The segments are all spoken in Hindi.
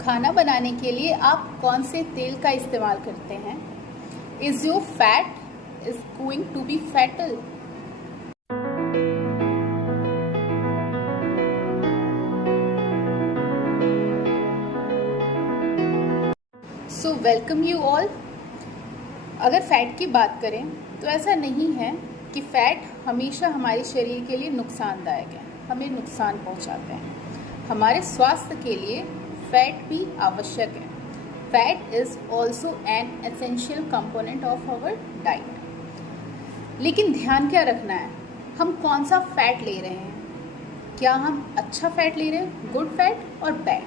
खाना बनाने के लिए आप कौन से तेल का इस्तेमाल करते हैं? Is your fat is going to be fatal? So welcome you all. अगर फैट की बात करें तो ऐसा नहीं है कि फैट हमेशा हमारे शरीर के लिए नुकसानदायक है, हमें नुकसान पहुंचाते हैं। हमारे स्वास्थ्य के लिए फैट भी आवश्यक है। Fat is also an essential component of our diet. लेकिन ध्यान क्या रखना है, हम कौन सा फैट ले रहे हैं? क्या हम अच्छा फैट ले रहे हैं, गुड फैट और बैड?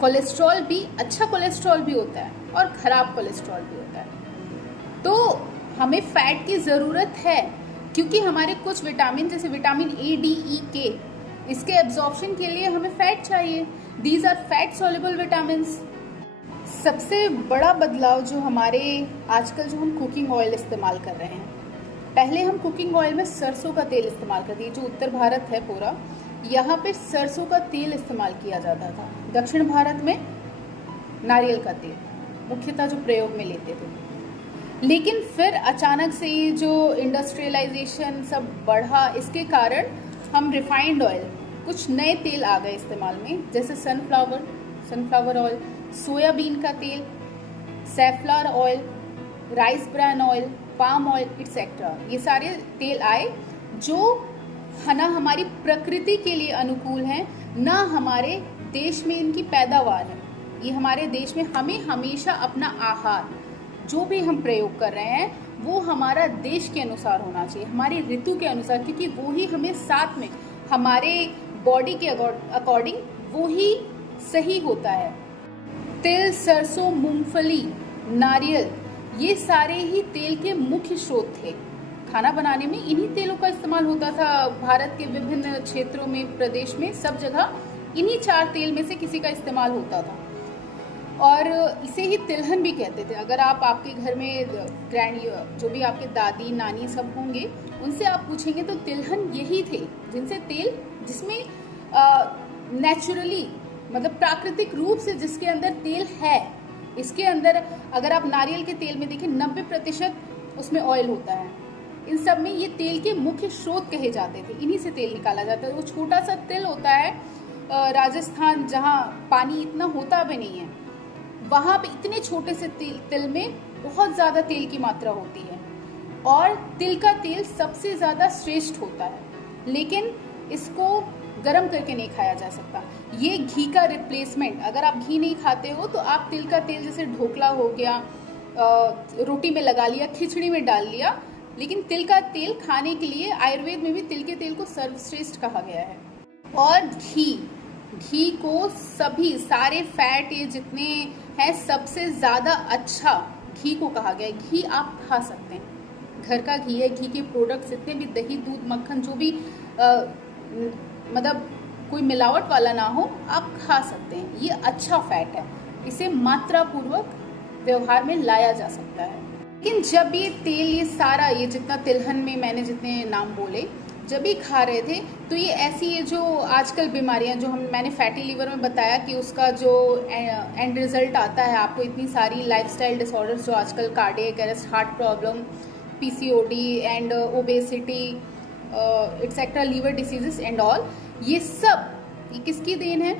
कोलेस्ट्रॉल भी, अच्छा कोलेस्ट्रॉल भी होता है और ख़राब कोलेस्ट्रॉल भी होता है। तो हमें फैट की ज़रूरत है क्योंकि हमारे कुछ विटामिन जैसे विटामिन ए, डी, ई, के, इसके एब्जॉर्प्शन के लिए हमें फैट चाहिए। These are fat soluble vitamins. सबसे बड़ा बदलाव जो हमारे आजकल जो हम कुकिंग ऑयल इस्तेमाल कर रहे हैं, पहले हम कुकिंग ऑयल में सरसों का तेल इस्तेमाल करते हैं। जो उत्तर भारत है पूरा, यहाँ पे सरसों का तेल इस्तेमाल किया जाता था। दक्षिण भारत में नारियल का तेल मुख्यतः जो प्रयोग में लेते थे। लेकिन फिर अचानक से ये जो इंडस्ट्रियलाइजेशन सब बढ़ा, इसके कारण हम रिफाइंड ऑयल, कुछ नए तेल आ गए इस्तेमाल में, जैसे सनफ्लावर ऑयल, सोयाबीन का तेल, safflower oil, rice bran oil, palm oil etcetera. ये सारे तेल आए जो ना हमारी प्रकृति के लिए अनुकूल हैं, ना हमारे देश में इनकी पैदावार है। ये हमारे देश में हमें हमेशा अपना आहार जो भी हम प्रयोग कर रहे हैं वो हमारा देश के अनुसार होना चाहिए, हमारी ऋतु के अनुसार, क्योंकि वो ही हमें साथ में हमारे बॉडी के अकॉर्डिंग वो ही सही होता है। तिल, सरसों, मूंगफली, नारियल, ये सारे ही तेल के मुख्य स्रोत थे। खाना बनाने में इन्हीं तेलों का इस्तेमाल होता था। भारत के विभिन्न क्षेत्रों में, प्रदेश में, सब जगह इन्हीं 4 तेल में से किसी का इस्तेमाल होता था। और इसे ही तिलहन भी कहते थे। अगर आप आपके घर में जो भी आपके दादी नानी सब होंगे, उनसे आप पूछेंगे तो तिलहन यही थे जिसमें नेचुरली, मतलब प्राकृतिक रूप से जिसके अंदर तेल है। इसके अंदर अगर आप नारियल के तेल में देखें 90% उसमें ऑयल होता है। इन सब में ये तेल के मुख्य स्रोत कहे जाते थे, इन्हीं से तेल निकाला जाता है। वो छोटा सा तिल होता है, राजस्थान जहाँ पानी इतना होता भी नहीं है, वहाँ पे इतने छोटे से तिल में बहुत ज़्यादा तेल की मात्रा होती है। और तिल का तेल सबसे ज़्यादा श्रेष्ठ होता है, लेकिन इसको गरम करके नहीं खाया जा सकता। ये घी का रिप्लेसमेंट, अगर आप घी नहीं खाते हो तो आप तिल का तेल, जैसे ढोकला हो गया, रोटी में लगा लिया, खिचड़ी में डाल लिया। लेकिन तिल का तेल खाने के लिए आयुर्वेद में भी तिल के तेल को सर्वश्रेष्ठ कहा गया है। और घी को सारे फैट ये जितने हैं सबसे ज़्यादा अच्छा घी को कहा गया है। घी आप खा सकते हैं, घर का घी है। घी के प्रोडक्ट्स जितने भी, दही, दूध, मक्खन, जो भी मतलब कोई मिलावट वाला ना हो, आप खा सकते हैं। ये अच्छा फैट है, इसे मात्रा पूर्वक व्यवहार में लाया जा सकता है। लेकिन जब ये तेल, ये सारा, ये जितना तिलहन में मैंने जितने नाम बोले, जब भी खा रहे थे तो ये जो आजकल बीमारियां जो मैंने फैटी लीवर में बताया कि उसका जो एंड रिजल्ट आता है, आपको इतनी सारी लाइफस्टाइल डिसऑर्डर्स जो आजकल, cardiac arrest, heart problem, PCOD and obesity etcetera, liver diseases and all, ये किसकी देन है?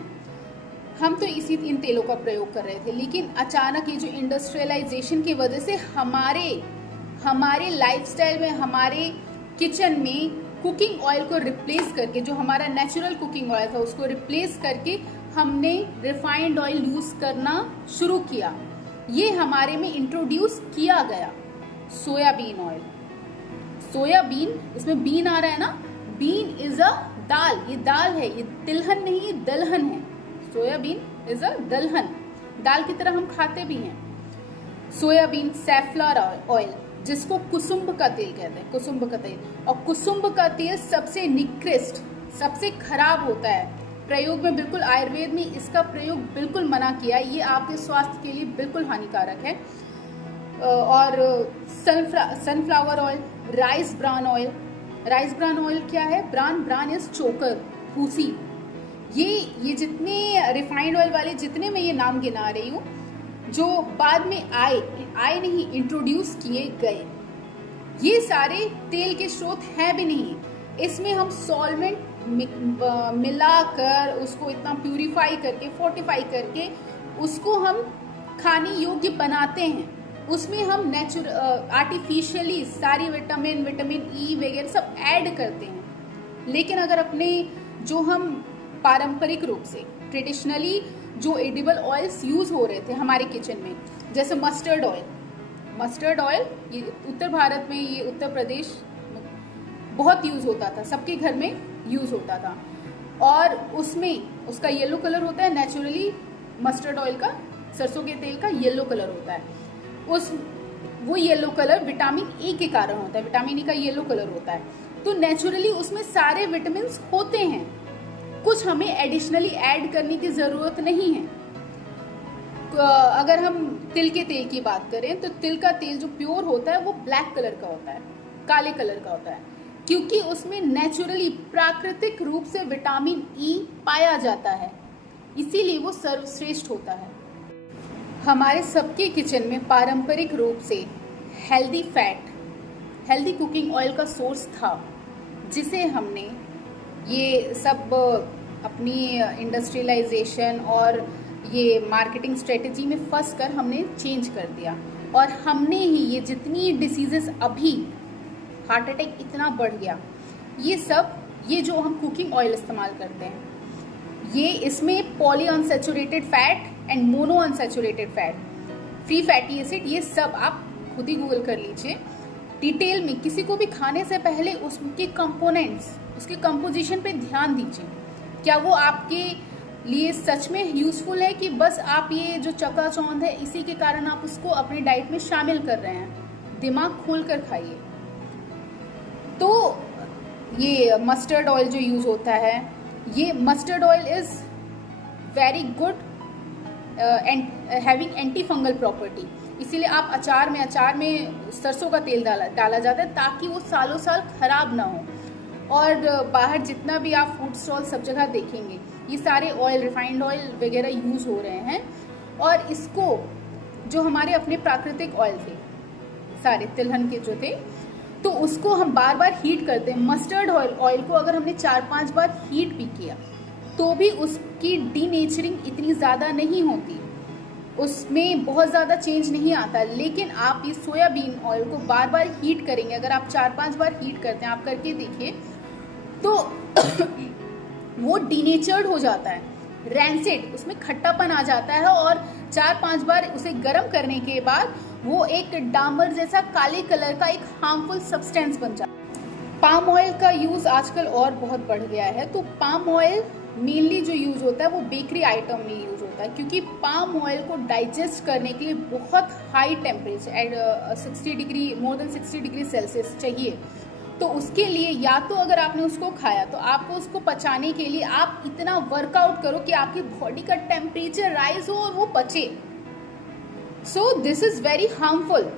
हम तो इन तेलों का प्रयोग कर रहे थे। लेकिन अचानक ये जो इंडस्ट्रियलाइजेशन की वजह से हमारे लाइफस्टाइल में, हमारे किचन में कुकिंग ऑयल को रिप्लेस करके, जो हमारा नेचुरल कुकिंग ऑयल था उसको रिप्लेस करके हमने रिफाइंड ऑयल यूज़ करना शुरू किया। ये हमारे में इंट्रोड्यूस किया गया सोयाबीन ऑयल। सोयाबीन, इसमें बीन आ रहा है ना, बीन इज अ दाल, ये दाल है, ये तिलहन नहीं, ये दलहन है। सोयाबीन इज अ दलहन, दाल की तरह हम खाते भी हैं। सोयाबीन, सैफलॉर ऑयल, जिसको कुसुम्ब का तेल कहते हैं, कुसुम्ब का तेल। और कुसुम्ब का तेल सबसे निकृष्ट, सबसे खराब होता है प्रयोग में। बिल्कुल आयुर्वेद में इसका प्रयोग बिल्कुल मना किया है, ये आपके स्वास्थ्य के लिए बिल्कुल हानिकारक है। और sunflower oil, rice bran oil. Rice bran oil क्या है? ब्रान इज चोकर, भूसी। ये जितने रिफाइंड ऑयल वाले जितने मैं ये नाम गिना रही हूँ, जो बाद में आए नहीं, इंट्रोड्यूस किए गए, ये सारे तेल के स्रोत हैं भी नहीं। इसमें हम सॉल्वेंट मिलाकर उसको इतना प्यूरिफाई करके, फोर्टिफाई करके उसको हम खाने योग्य बनाते हैं। उसमें हम नेचुरल आर्टिफिशियली सारी विटामिन ई वगैरह सब ऐड करते हैं। लेकिन अगर अपने जो हम पारंपरिक रूप से ट्रेडिशनली जो एडिबल ऑयल्स यूज हो रहे थे हमारे किचन में, जैसे मस्टर्ड ऑयल ये उत्तर भारत में, ये उत्तर प्रदेश बहुत यूज होता था, सबके घर में यूज होता था। और उसमें उसका येलो कलर होता है, नेचुरली मस्टर्ड ऑयल का, सरसों के तेल का येलो कलर होता है। वो येलो कलर विटामिन ए के कारण होता है, विटामिन ए का येलो कलर होता है। तो नेचुरली उसमें सारे विटामिन होते हैं, कुछ हमें एडिशनली ऐड करने की जरूरत नहीं है। अगर हम तिल के तेल की बात करें तो तिल का तेल जो प्योर होता है वो ब्लैक कलर का होता है, काले कलर का होता है, क्योंकि उसमें नेचुरली प्राकृतिक रूप से विटामिन ई पाया जाता है, इसीलिए वो सर्वश्रेष्ठ होता है। हमारे सबके किचन में पारंपरिक रूप से healthy fat, healthy cooking oil का सोर्स था, जिसे हमने ये सब अपनी इंडस्ट्रियलाइजेशन और ये मार्केटिंग स्ट्रेटजी में फंस कर हमने चेंज कर दिया। और हमने ही ये जितनी डिसीजेस अभी, हार्ट अटैक इतना बढ़ गया, ये जो हम कुकिंग ऑयल इस्तेमाल करते हैं, ये इसमें poly unsaturated fat and mono unsaturated fat, free fatty acid, ये सब आप खुद ही गूगल कर लीजिए डिटेल में। किसी को भी खाने से पहले उसके कंपोनेंट्स, उसके कंपोजिशन पे ध्यान दीजिए, क्या वो आपके लिए सच में यूजफुल है कि बस आप ये जो चकाचौंध है इसी के कारण आप उसको अपनी डाइट में शामिल कर रहे हैं। दिमाग खोल कर खाइए। तो ये मस्टर्ड ऑयल जो यूज होता है, ये mustard oil is very good and having anti fungal property, इसीलिए आप अचार में सरसों का तेल डाला जाता है ताकि वो सालों साल खराब ना हो। और बाहर जितना भी आप फूड स्टॉल सब जगह देखेंगे, ये सारे ऑयल, रिफाइंड ऑयल वगैरह यूज हो रहे हैं। और इसको जो हमारे अपने प्राकृतिक ऑयल थे, सारे तिलहन के जो थे, तो उसको हम बार बार हीट करते हैं। मस्टर्ड ऑयल को अगर हमने 4-5 बार हीट भी किया तो भी उसकी डीनेचरिंग इतनी ज़्यादा नहीं होती, उसमें बहुत ज़्यादा चेंज नहीं आता। लेकिन आप ये सोयाबीन ऑयल को बार बार हीट करेंगे, अगर आप 4-5 बार हीट करते हैं, आप करके देखिए, तो वो डीनेचर्ड हो जाता है, रैंसिड, उसमें खट्टापन आ जाता है। और 4-5 बार उसे गर्म करने के बाद वो एक डामर जैसा काले कलर का एक हार्मफुल सब्सटेंस बन जाता है। पाम ऑयल का यूज़ आजकल और बहुत बढ़ गया है। तो पाम ऑयल मेनली जो यूज़ होता है वो बेकरी आइटम में यूज़ होता है, क्योंकि पाम ऑयल को डाइजेस्ट करने के लिए बहुत high temperature at 60 degree, more than 60 degree Celsius चाहिए। तो उसके लिए या तो अगर आपने उसको खाया तो आपको उसको पचाने के लिए आप इतना वर्कआउट करो कि आपकी बॉडी का टेम्परेचर राइज हो और वो पचे। So this is very harmful.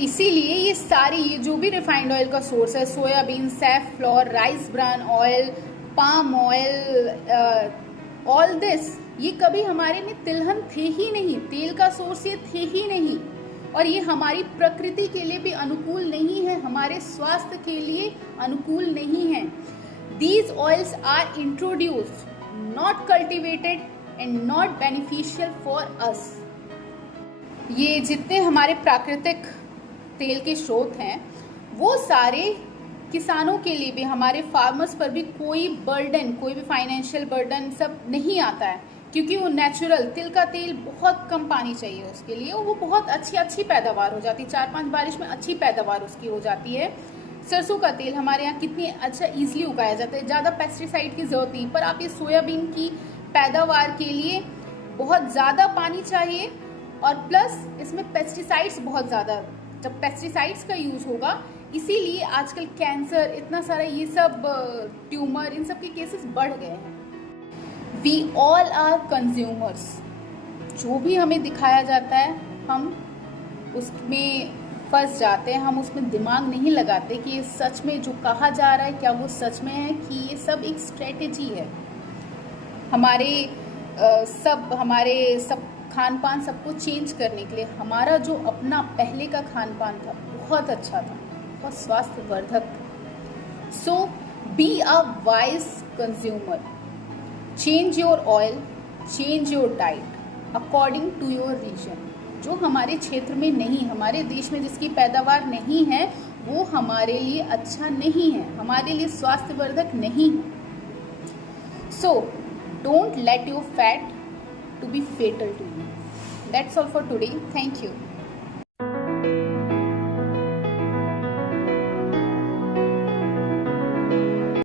इसीलिए ये जो भी रिफाइंड ऑयल का सोर्स है, soybean, safflower, rice bran oil, palm oil, all this, ये कभी हमारे में तिलहन थे ही नहीं, तेल का सोर्स ये थे ही नहीं। और ये हमारी प्रकृति के लिए भी अनुकूल नहीं है, हमारे स्वास्थ्य के लिए अनुकूल नहीं है। These oils are introduced, not cultivated and not beneficial for us. ये जितने हमारे प्राकृतिक तेल के स्रोत हैं, वो सारे किसानों के लिए भी, हमारे फार्मर्स पर भी कोई बर्डन, कोई भी फाइनेंशियल बर्डन सब नहीं आता है, क्योंकि वो नेचुरल, तिल का तेल बहुत कम पानी चाहिए उसके लिए, वो बहुत अच्छी पैदावार हो जाती है, 4-5 बारिश में अच्छी पैदावार उसकी हो जाती है। सरसों का तेल हमारे यहाँ कितनी अच्छा ईजिली उगाया जाता है, ज़्यादा पेस्टिसाइड की जरूरत नहीं। पर आप ये सोयाबीन की पैदावार के लिए बहुत ज़्यादा पानी चाहिए, और प्लस इसमें पेस्टिसाइड्स बहुत ज़्यादा, जब पेस्टिसाइड्स का यूज़ होगा, इसीलिए आजकल कैंसर, इतना सारा ये सब ट्यूमर, इन सब के केसेस बढ़ गए हैं। वी ऑल आर कंज्यूमर्स, जो भी हमें दिखाया जाता है हम उसमें फंस जाते हैं, हम उसमें दिमाग नहीं लगाते कि ये सच में जो कहा जा रहा है क्या वो सच में है, कि ये सब एक स्ट्रेटेजी है। हमारे सब खान पान सबको चेंज करने के लिए हमारा जो अपना पहले का खान पान था बहुत अच्छा था, बहुत स्वास्थ्यवर्धक था। So be a wise consumer, change your oil, change your diet according to your region. जो हमारे क्षेत्र में नहीं, हमारे देश में जिसकी पैदावार नहीं है, वो हमारे लिए अच्छा नहीं है, हमारे लिए स्वास्थ्यवर्धक नहीं है। So don't let your fat to be fatal to you. That's all for today. Thank you.